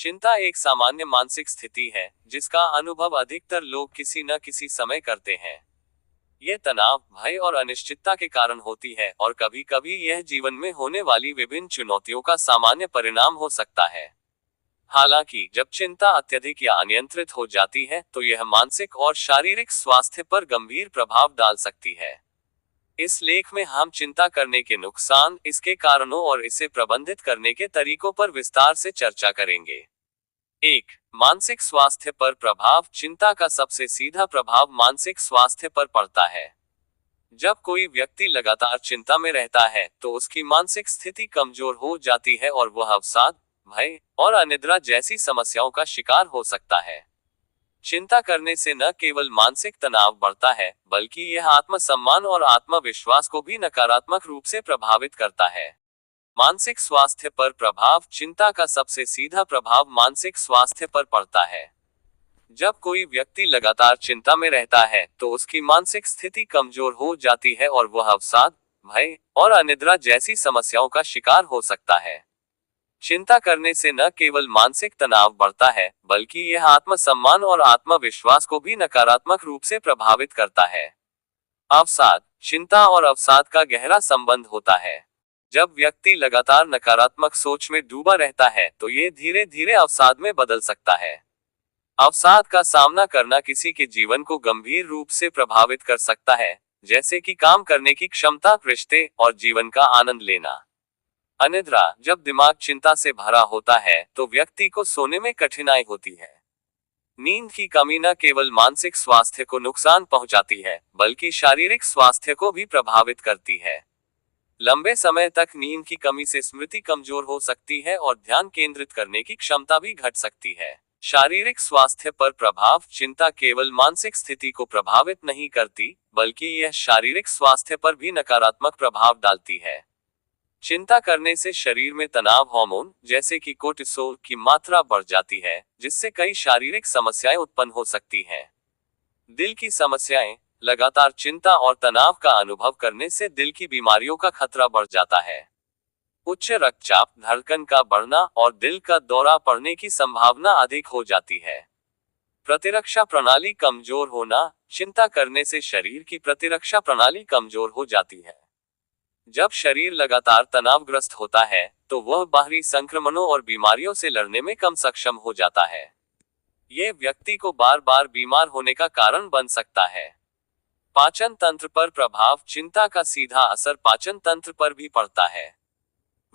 चिंता एक सामान्य मानसिक स्थिति है जिसका अनुभव अधिकतर लोग किसी न किसी समय करते हैं। ये तनाव, भय और अनिश्चितता के कारण होती है और कभी कभी यह जीवन में होने वाली विभिन्न चुनौतियों का सामान्य परिणाम हो सकता है। हालांकि जब चिंता अत्यधिक या अनियंत्रित हो जाती है तो यह मानसिक और शारीरिक स्वास्थ्य पर गंभीर प्रभाव डाल सकती है। इस लेख में हम चिंता करने के नुकसान, इसके कारणों और इसे प्रबंधित करने के तरीकों पर विस्तार से चर्चा करेंगे। एक, मानसिक स्वास्थ्य पर प्रभाव। चिंता का सबसे सीधा प्रभाव मानसिक स्वास्थ्य पर पड़ता है। जब कोई व्यक्ति लगातार चिंता में रहता है तो उसकी मानसिक स्थिति कमजोर हो जाती है और वह अवसाद, भय और अनिद्रा जैसी समस्याओं का शिकार हो सकता है। चिंता करने से न केवल मानसिक तनाव बढ़ता है बल्कि यह आत्मसम्मान और आत्मविश्वास को भी नकारात्मक रूप से प्रभावित करता है। मानसिक स्वास्थ्य पर प्रभाव। चिंता का सबसे सीधा प्रभाव मानसिक स्वास्थ्य पर पड़ता है। जब कोई व्यक्ति लगातार चिंता में रहता है तो उसकी मानसिक स्थिति कमजोर हो जाती है और वह अवसाद, भय और अनिद्रा जैसी समस्याओं का शिकार हो सकता है। चिंता करने से न केवल मानसिक तनाव बढ़ता है बल्कि यह आत्मसम्मान और आत्मविश्वास को भी नकारात्मक रूप से प्रभावित करता है। अवसाद। चिंता और अवसाद का गहरा संबंध होता है। जब व्यक्ति लगातार नकारात्मक सोच में डूबा रहता है तो ये धीरे धीरे अवसाद में बदल सकता है। अवसाद का सामना करना किसी के जीवन को गंभीर रूप से प्रभावित कर सकता है, जैसे कि काम करने की क्षमता, रिश्ते और जीवन का आनंद लेना। अनिद्रा। जब दिमाग चिंता से भरा होता है तो व्यक्ति को सोने में कठिनाई होती है। नींद की कमी न केवल मानसिक स्वास्थ्य को नुकसान पहुंचाती है बल्कि शारीरिक स्वास्थ्य को भी प्रभावित करती है। लंबे समय तक नींद की कमी से स्मृति कमजोर हो सकती है और ध्यान केंद्रित करने की क्षमता भी घट सकती है। शारीरिक स्वास्थ्य पर प्रभाव। चिंता केवल मानसिक स्थिति को प्रभावित नहीं करती बल्कि यह शारीरिक स्वास्थ्य पर भी नकारात्मक प्रभाव डालती है। चिंता करने से शरीर में तनाव हार्मोन जैसे कि कोर्टिसोल की मात्रा बढ़ जाती है, जिससे कई शारीरिक समस्याएं उत्पन्न हो सकती हैं। दिल की समस्याएं। लगातार चिंता और तनाव का अनुभव करने से दिल की बीमारियों का खतरा बढ़ जाता है। उच्च रक्तचाप, धड़कन का बढ़ना और दिल का दौरा पड़ने की संभावना अधिक हो जाती है। प्रतिरक्षा प्रणाली कमजोर होना। चिंता करने से शरीर की प्रतिरक्षा प्रणाली कमजोर हो जाती है। जब शरीर लगातार तनावग्रस्त होता है तो वह बाहरी संक्रमणों और बीमारियों से लड़ने में कम सक्षम हो जाता है। यह व्यक्ति को बार बार बीमार होने का कारण बन सकता है। पाचन तंत्र पर प्रभाव। चिंता का सीधा असर पाचन तंत्र पर भी पड़ता है।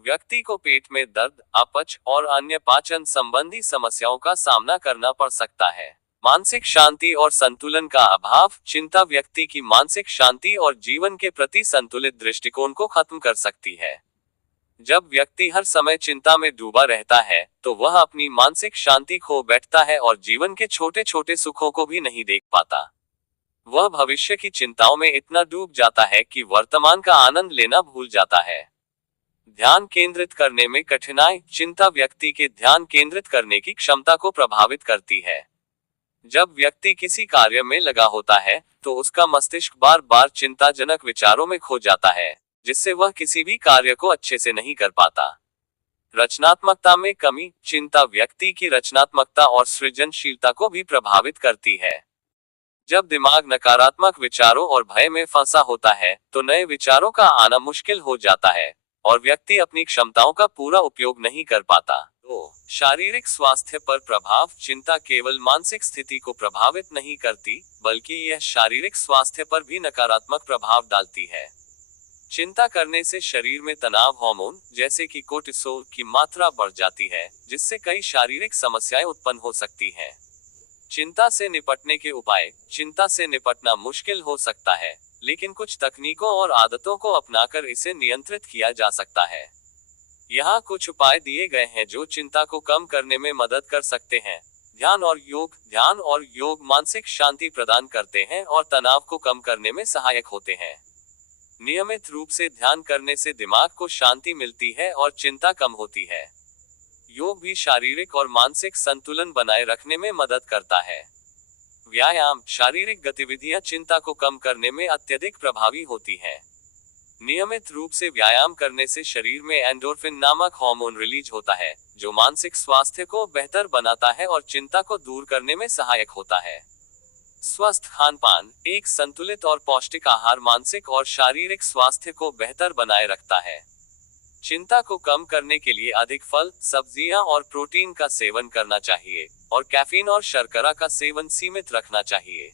व्यक्ति को पेट में दर्द, अपच और अन्य पाचन संबंधी समस्याओं का सामना करना पड़ सकता है। मानसिक शांति और संतुलन का अभाव। चिंता व्यक्ति की मानसिक शांति और जीवन के प्रति संतुलित दृष्टिकोण को खत्म कर सकती है। जब व्यक्ति हर समय चिंता में डूबा रहता है तो वह अपनी मानसिक शांति खो बैठता है और जीवन के छोटे छोटे सुखों को भी नहीं देख पाता। वह भविष्य की चिंताओं में इतना डूब जाता है कि वर्तमान का आनंद लेना भूल जाता है। ध्यान केंद्रित करने में कठिनाई। चिंता व्यक्ति के ध्यान केंद्रित करने की क्षमता को प्रभावित करती है। जब व्यक्ति किसी कार्य में लगा होता है तो उसका मस्तिष्क बार बार चिंताजनक विचारों में खो जाता है, जिससे वह किसी भी कार्य को अच्छे से नहीं कर पाता। रचनात्मकता में कमी। चिंता व्यक्ति की रचनात्मकता और सृजनशीलता को भी प्रभावित करती है। जब दिमाग नकारात्मक विचारों और भय में फंसा होता है तो नए विचारों का आना मुश्किल हो जाता है और व्यक्ति अपनी क्षमताओं का पूरा उपयोग नहीं कर पाता। तो शारीरिक स्वास्थ्य पर प्रभाव। चिंता केवल मानसिक स्थिति को प्रभावित नहीं करती बल्कि यह शारीरिक स्वास्थ्य पर भी नकारात्मक प्रभाव डालती है। चिंता करने से शरीर में तनाव हार्मोन जैसे कि कोर्टिसोल की मात्रा बढ़ जाती है, जिससे कई शारीरिक समस्याएं उत्पन्न हो सकती हैं। चिंता से निपटने के उपाय। चिंता से निपटना मुश्किल हो सकता है, लेकिन कुछ तकनीकों और आदतों को अपनाकर इसे नियंत्रित किया जा सकता है। यहाँ कुछ उपाय दिए गए हैं जो चिंता को कम करने में मदद कर सकते हैं। ध्यान और योग। ध्यान और योग मानसिक शांति प्रदान करते हैं और तनाव को कम करने में सहायक होते हैं। नियमित रूप से ध्यान करने से दिमाग को शांति मिलती है और चिंता कम होती है। योग भी शारीरिक और मानसिक संतुलन बनाए रखने में मदद करता है। व्यायाम। शारीरिक गतिविधियां चिंता को कम करने में अत्यधिक प्रभावी होती हैं। नियमित रूप से व्यायाम करने से शरीर में एंडोर्फिन नामक हार्मोन रिलीज होता है, जो मानसिक स्वास्थ्य को बेहतर बनाता है और चिंता को दूर करने में सहायक होता है। स्वस्थ खान पान, एक संतुलित और पौष्टिक आहार मानसिक और शारीरिक स्वास्थ्य को बेहतर बनाए रखता है। चिंता को कम करने के लिए अधिक फल, सब्जियां और प्रोटीन का सेवन करना चाहिए, और कैफीन और शर्करा का सेवन सीमित रखना चाहिए।